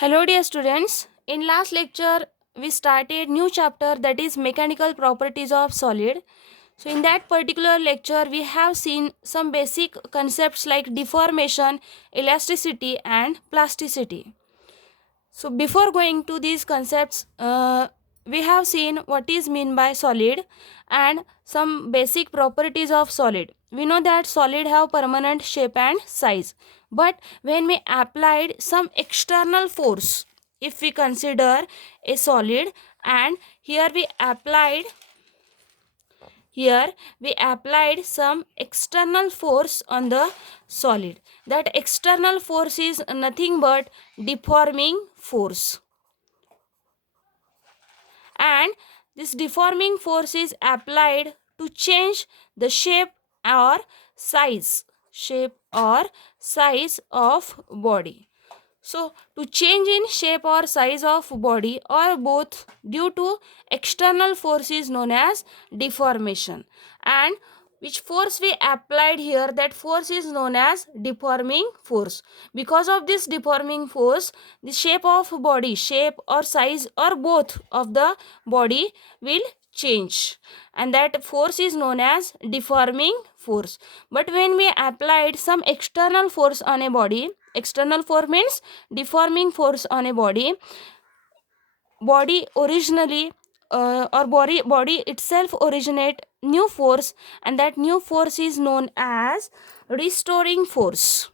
Hello dear students. In last lecture we started new chapter that is mechanical properties of solid. So in that particular lecture we have seen some basic concepts like deformation, elasticity and plasticity. So before going to these concepts we have seen what is mean by solid and some basic properties of solid. We know that solid have permanent shape and size, but when we applied some external force, if we consider a solid and here we applied some external force on the solid. That external force is nothing but deforming force, and this deforming force is applied to change the shape or size of body. So to change in shape or size of body or both due to external force is known as deformation, and which force we applied here, that force is known as deforming force. Because of this deforming force, the shape or size or both of the body will change, and that force is known as deforming force. But when we applied some external force on a body, external force means deforming force on a body originally or body itself originate new force, and that new force is known as restoring force.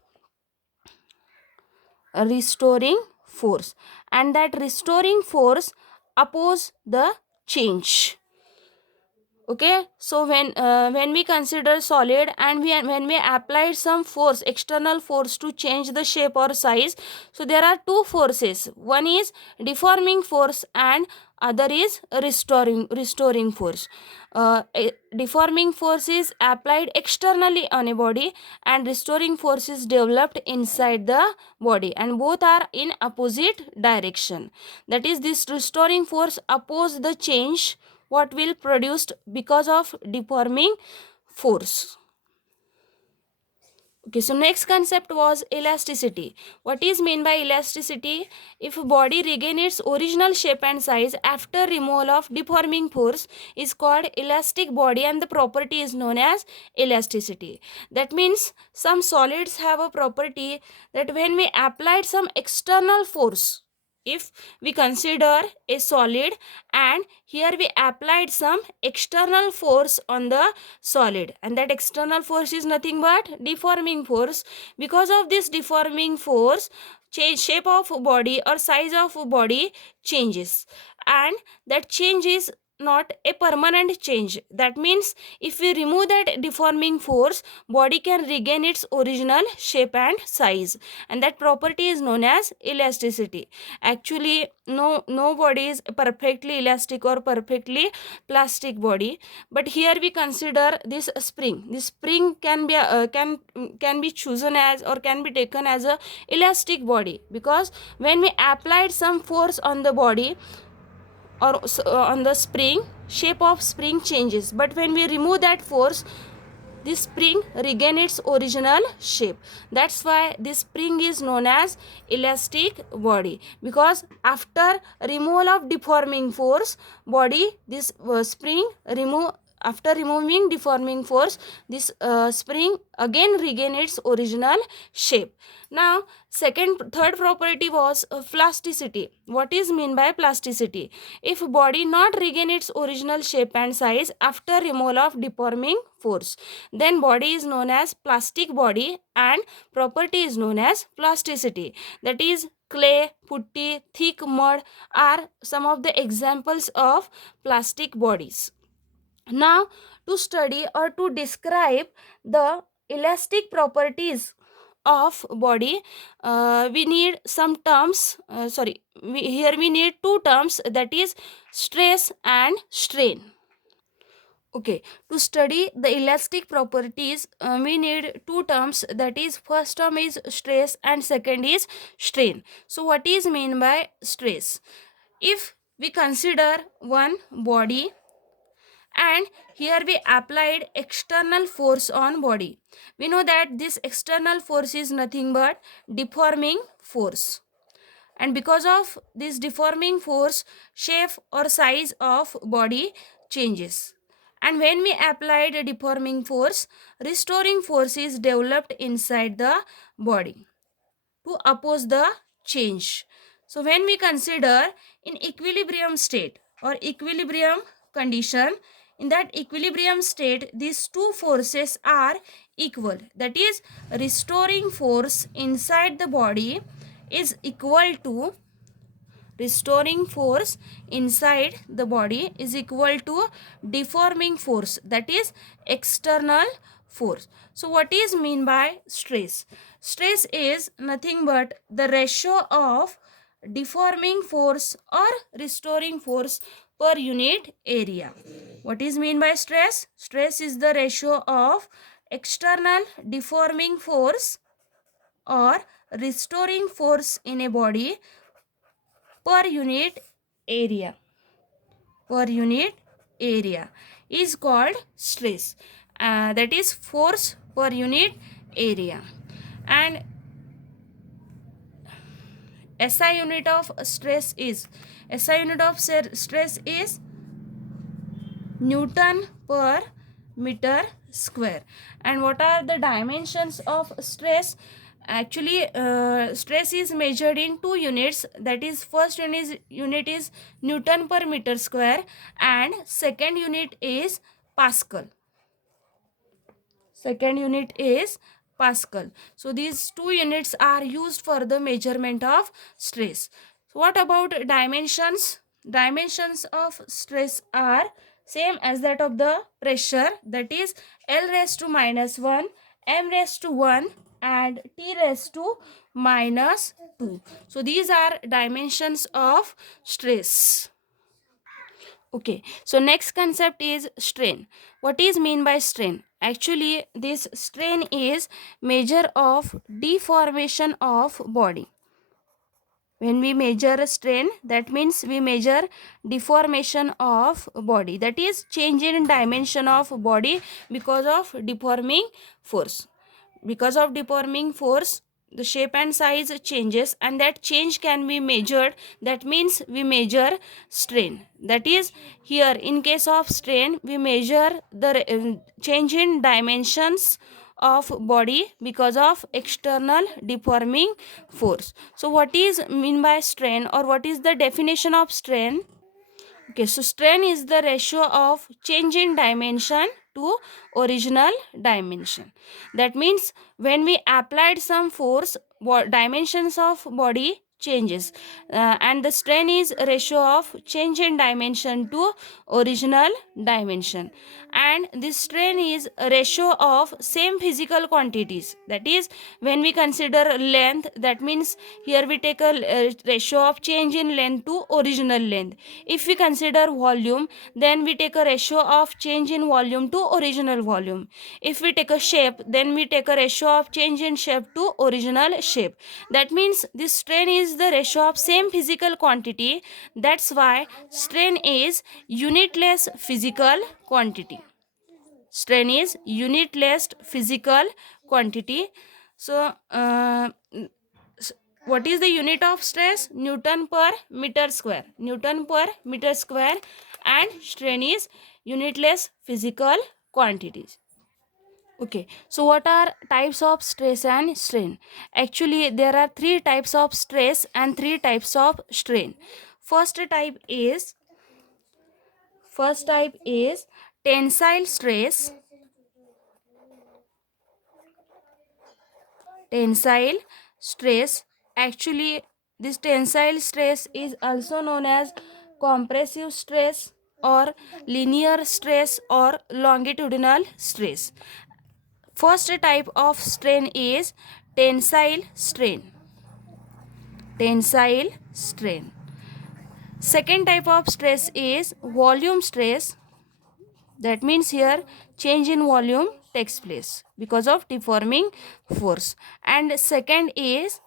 Restoring force, and that restoring force oppose the change. Okay, so when we consider solid and when we applied some force, external force to change the shape or size, so there are two forces. One is deforming force and other is restoring force. Deforming force is applied externally on a body and restoring force is developed inside the body, and both are in opposite direction. That is, this restoring force oppose the change what will produced because of deforming force. Okay, so next concept was elasticity. What is mean by elasticity? If body regain its original shape and size after removal of deforming force is called elastic body, and the property is known as elasticity. That means some solids have a property that when we applied some external force, if we consider a solid and here we applied some external force on the solid, and that external force is nothing but deforming force. Because of this deforming force, shape of body or size of body changes, and that change is not a permanent change. That means if we remove that deforming force, body can regain its original shape and size, and that property is known as elasticity. Actually no body is perfectly elastic or perfectly plastic body, but here we consider this spring can be chosen as or can be taken as a elastic body, because when we applied some force on the body or on the spring, shape of spring changes, but when we remove that force, this spring regain its original shape. That's why this spring is known as elastic body, because after removal of deforming force, body this spring remove after removing deforming force, this spring again regain its original shape. Now third property was plasticity. What is mean by plasticity? If body not regain its original shape and size after removal of deforming force, then body is known as plastic body, and property is known as plasticity. That is, clay, putty, thick mud are some of the examples of plastic bodies. Now to study or to describe the elastic properties of body, we need some terms, here we need two terms, that is stress and strain. Okay, to study the elastic properties, we need two terms, that is first term is stress and second is strain. So what is mean by stress? If we consider one body and here we applied external force on body, we know that this external force is nothing but deforming force. and because of this deforming force, shape or size of body changes. And when we applied a deforming force, restoring force is developed inside the body to oppose the change. So when we consider in equilibrium state or equilibrium condition, in that equilibrium state these two forces are equal. That is, restoring force inside the body is equal to restoring force inside the body is equal to deforming force, that is external force. So what is mean by stress? Stress is nothing but the ratio of deforming force or restoring force per unit area. What is mean by stress? Stress is the ratio of external deforming force or restoring force in a body per unit area. Per unit area is called stress. That is force per unit area. And SI unit of stress is stress is Newton per meter square. And what are the dimensions of stress? Actually, stress is measured in two units. That is, first unit is Newton per meter square, and second unit is Pascal. Second unit is Pascal. So these two units are used for the measurement of stress. So what about dimensions? Dimensions of stress are same as that of the pressure, that is L raised to minus 1, M raised to 1 and T raised to minus 2. So these are dimensions of stress. Okay, so next concept is strain. What is mean by strain? Actually, this strain is measure of deformation of body. When we measure strain, that means we measure deformation of body, that is change in dimension of body because of deforming force. Because of deforming force, the shape and size changes, and that change can be measured. That means we measure strain. That is, here in case of strain we measure the change in dimensions of body because of external deforming force. So what is mean by strain, or what is the definition of strain? Okay, so strain is the ratio of change in dimension to original dimension. That means when we applied some force, dimensions of body changes, and the strain is ratio of change in dimension to original dimension. And this strain is a ratio of same physical quantities. That is, when we consider length, that means here we take a ratio of change in length to original length. If we consider volume, then we take a ratio of change in volume to original volume. If we take a shape, then we take a ratio of change in shape to original shape. That means this strain is the ratio of same physical quantity. That's why strain is unitless physical quantity. Strain is unitless physical quantity. So what is the unit of stress? Newton per meter square. Newton per meter square. And strain is unitless physical quantities. Okay, so what are types of stress and strain? Actually, there are three types of stress and three types of strain. First type is tensile stress. Tensile stress. Actually, this tensile stress is also known as compressive stress or linear stress or longitudinal stress. First type of strain is tensile strain. Tensile strain. Second type of stress is volume stress. That means here change in volume takes place because of deforming force. And second is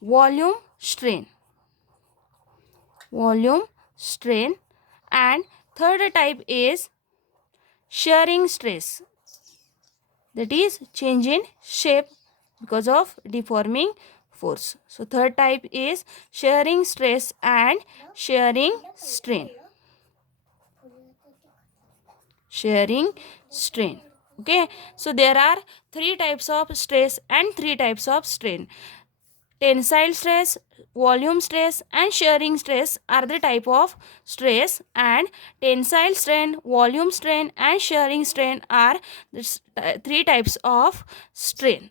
volume strain. Volume strain. And third type is shearing stress. That is change in shape because of deforming force. So third type is shearing stress and shearing strain. Shearing strain. Okay, so there are three types of stress and three types of strain. Tensile stress, volume stress and shearing stress are the type of stress, and tensile strain, volume strain and shearing strain are the three types of strain.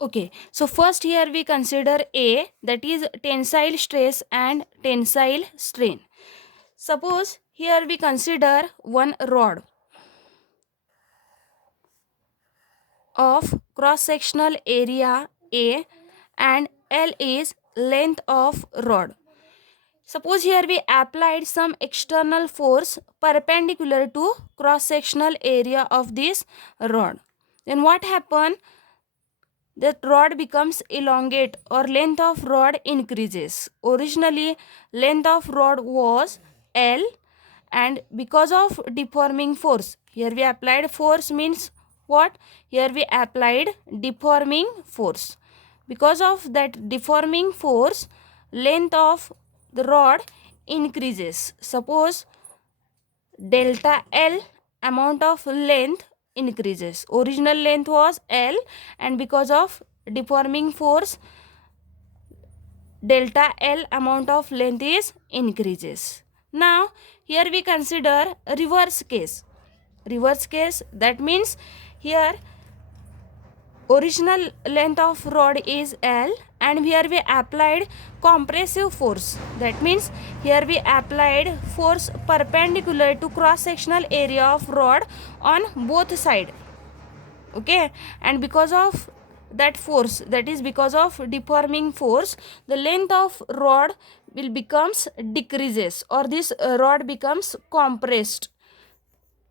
Okay, so first here we consider A, that is tensile stress and tensile strain. Suppose here we consider one rod of cross-sectional area A and L is length of rod. Suppose here we applied some external force perpendicular to cross-sectional area of this rod. Then what happen? The rod becomes elongate or length of rod increases. Originally length of rod was L, and because of deforming force, here we applied force means what? Here we applied deforming force. Because of that deforming force, length of the rod increases. Suppose delta L, amount of length increases. Original length was L, and because of deforming force, delta L, amount of length is increases. Now here we consider reverse case. Reverse case, that means here original length of rod is L and here we applied compressive force. That means here we applied force perpendicular to cross sectional area of rod on both side. Okay, and because of that force, that is because of deforming force, the length of rod will becomes decreases, or this rod becomes compressed.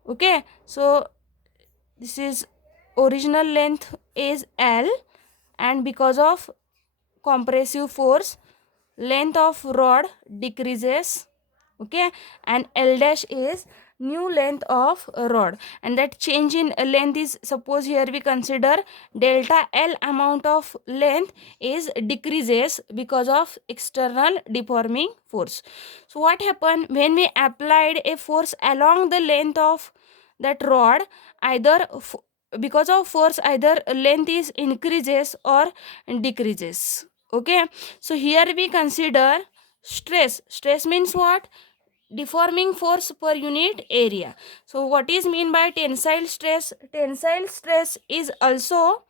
Okay, so this is original length is L, and because of compressive force, length of rod decreases. Okay, and L dash is new length of rod, and that change in length is, suppose here we consider delta L, amount of length is decreases because of external deforming force. So what happened when we applied a force along the length of that rod? Either because of force, either length is increases or decreases. Okay, so here we consider stress. Stress means what? Deforming force per unit area. So what is mean by tensile stress? Tensile stress is also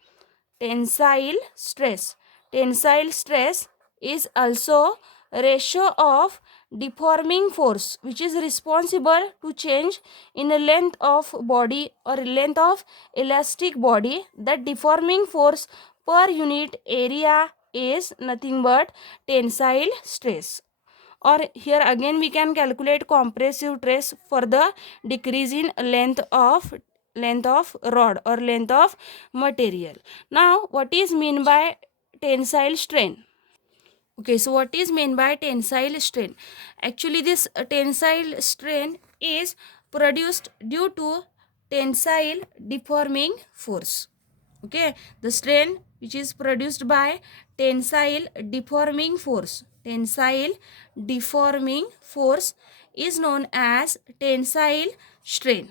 tensile stress. Tensile stress is also ratio of deforming force which is responsible to change in a length of body or length of elastic body. That deforming force per unit area is nothing but tensile stress. Or here again we can calculate compressive stress for the decrease in length of rod or length of material. Now what is mean by tensile strain? Okay, so what is meant by tensile strain? Actually this tensile strain is produced due to tensile deforming force. Okay, the strain which is produced by tensile deforming force. Tensile deforming force is known as tensile strain.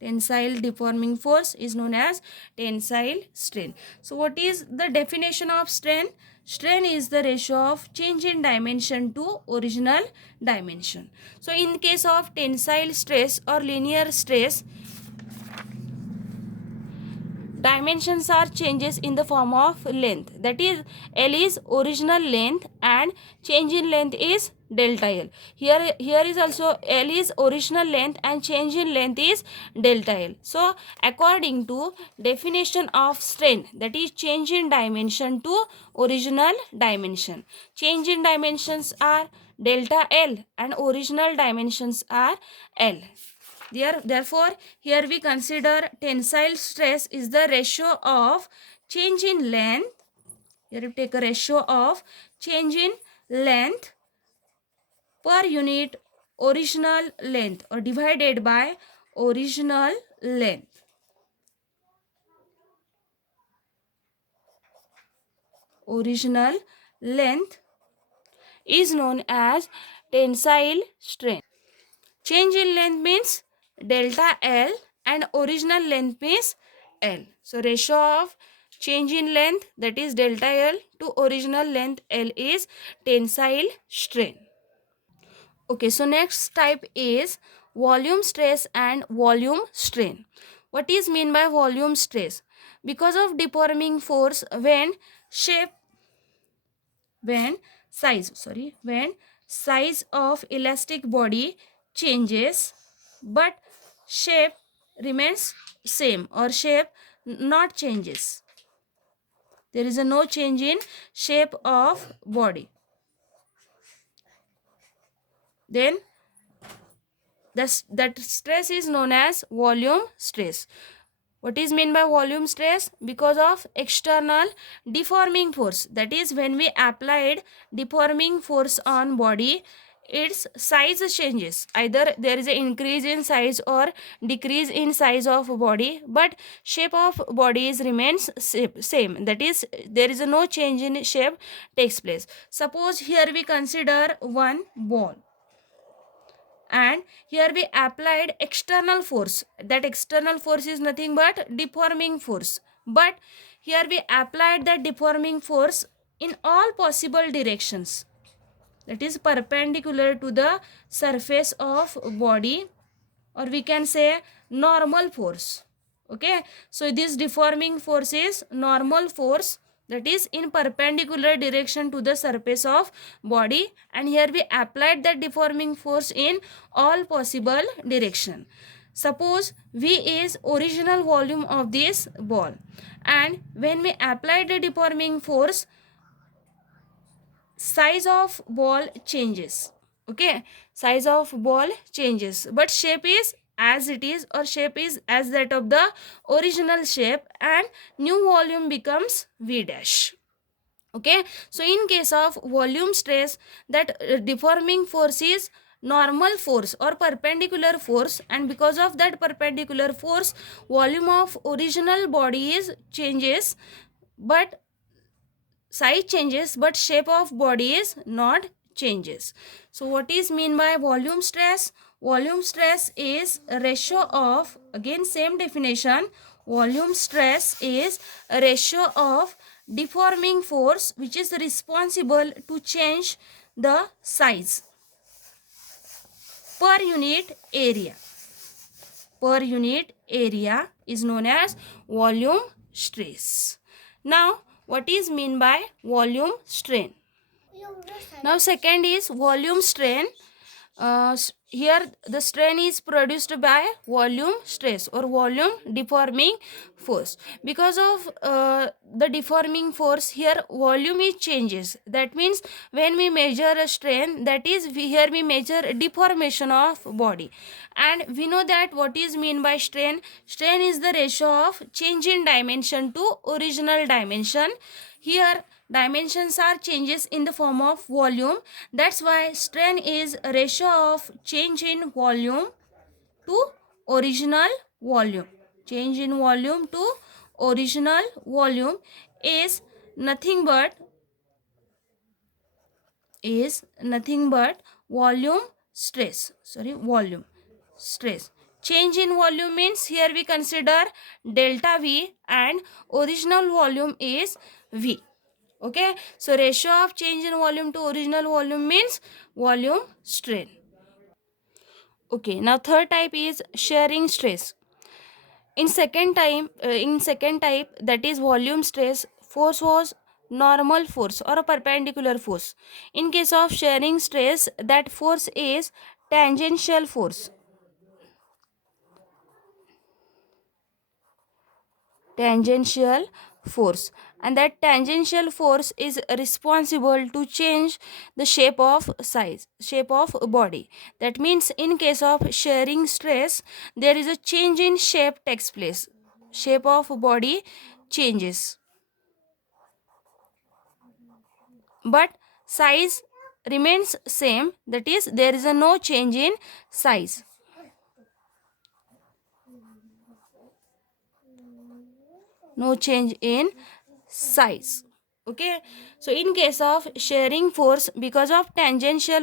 Tensile deforming force is known as tensile strain. So what is the definition of strain? Strain is the ratio of change in dimension to original dimension. So in case of tensile stress or linear stress, dimensions are changes in the form of length. That is, L is original length and change in length is delta L. Here is also L is original length and change in length is delta L. So according to definition of strain, that is change in dimension to original dimension. Change in dimensions are delta L and original dimensions are L. Therefore, here we consider tensile stress is the ratio of change in length. Here we take a ratio of change in length per unit original length or divided by original length. original length is known as tensile strength. Change in length means delta L and original length means L. So ratio of change in length, that is delta L, to original length L is tensile strain. Okay, so next type is volume stress and volume strain. What is mean by volume stress? Because of deforming force when shape when size of elastic body changes but shape remains same, or shape not changes. There is a no change in shape of body. Then that stress is known as volume stress. What is meant by volume stress? Because of external deforming force, that is when we applied deforming force on body, its size changes. Either there is an increase in size or decrease in size of body, but shape of body is remains same. That is, there is a no change in shape takes place. Suppose here we consider one ball, and here we applied external force. That external force is nothing but deforming force, but here we applied that deforming force in all possible directions, that is perpendicular to the surface of body, or we can say normal force. Okay, so this deforming force is normal force, that is in perpendicular direction to the surface of body, and here we applied that deforming force in all possible direction. Suppose V is original volume of this ball, and when we apply the deforming force, size of ball changes. Okay, size of ball changes, but shape is as it is, or shape is as that of the original shape, and new volume becomes V dash. Okay, so in case of volume stress, that deforming force is normal force or perpendicular force, and because of that perpendicular force, volume of original body is changes, but size changes, but shape of body is not changes. So what is mean by volume stress? Volume stress is a ratio of, again same definition, volume stress is a ratio of deforming force which is responsible to change the size per unit area. Per unit area is known as volume stress. Now, what is mean by volume strain? Now, second is volume strain. Here the strain is produced by volume stress or volume deforming force. Because of the deforming force, here volume is changes. That means when we measure a strain, that is here we measure deformation of body, and we know that what is mean by strain. Strain is the ratio of change in dimension to original dimension. Here dimensions are changes in the form of volume. That's why strain is a ratio of change in volume to original volume. Change in volume to original volume is nothing but volume stress. Volume stress. Change in volume means here we consider delta V, and original volume is V. Okay, so ratio of change in volume to original volume means volume strain. Okay, now third type is shearing stress. In second type, that is volume stress, force was normal force or a perpendicular force. In case of shearing stress, that force is tangential force. Tangential force, and that tangential force is responsible to change the shape of body. That means in case of shearing stress, there is a change in shape takes place. Shape of body changes, but size remains same. That is, there is a no change in size. No change in size. Okay, so in case of shearing force, because of tangential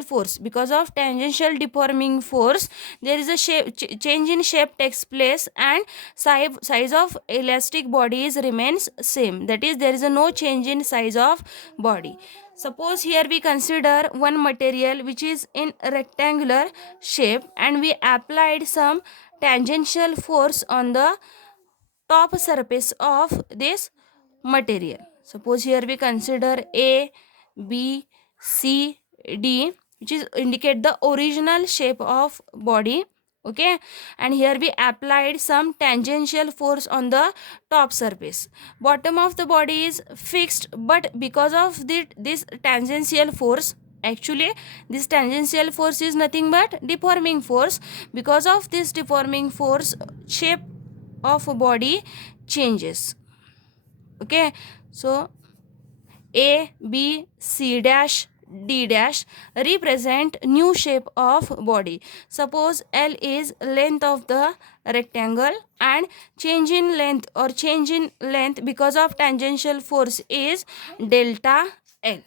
deforming force, there is a change in shape takes place, and size of elastic bodies remains same, that is there is a no change in size of body. Suppose here we consider one material which is in rectangular shape, and we applied some tangential force on the top surface of this material. Suppose here we consider A, B, C, D, which is indicate the original shape of body. Okay, and here we applied some tangential force on the top surface. Bottom of the body is fixed, but because of this tangential force, actually this tangential force is nothing but deforming force. Because of this deforming force, shape of body changes. Okay, so A, B, C dash, D dash represent new shape of body. Suppose L is length of the rectangle, and change in length or change in length because of tangential force is delta L.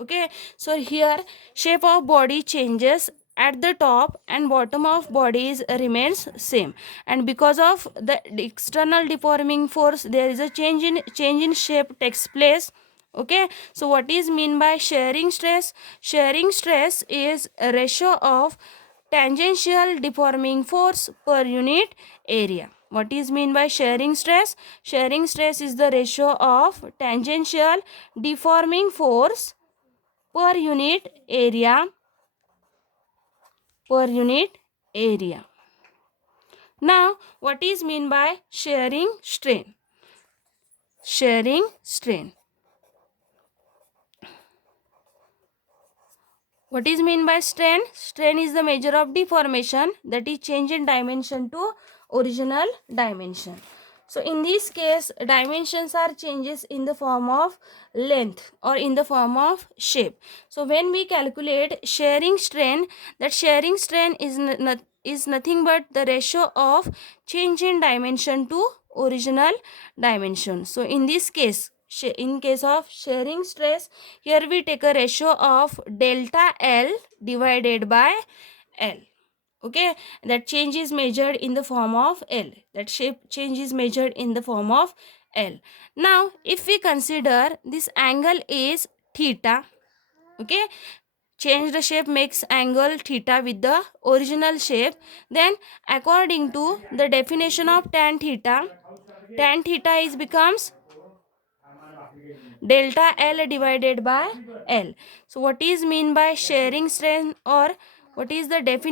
Okay, so here shape of body changes at the top, and bottom of bodies remains same, and because of the external deforming force, there is a change in shape takes place. Okay, so what is mean by shearing stress? Shearing stress is a ratio of tangential deforming force per unit area. What is mean by shearing stress? Shearing stress is the ratio of tangential deforming force per unit area. Now what is mean by shearing strain? What is mean by strain? Strain is the measure of deformation, that is change in dimension to original dimension. So in this case, dimensions are changes in the form of length or in the form of shape. So when we calculate shearing strain, that shearing strain is nothing but the ratio of change in dimension to original dimension. So in this case, in case of shearing stress, here we take a ratio of delta L divided by L. Okay, that change is measured in the form of L, that shape change is measured in the form of L. Now if we consider this angle is theta, okay, change the shape makes angle theta with the original shape, then according to the definition of tan theta is becomes delta L divided by L. So what is mean by shearing strain, or what is the definition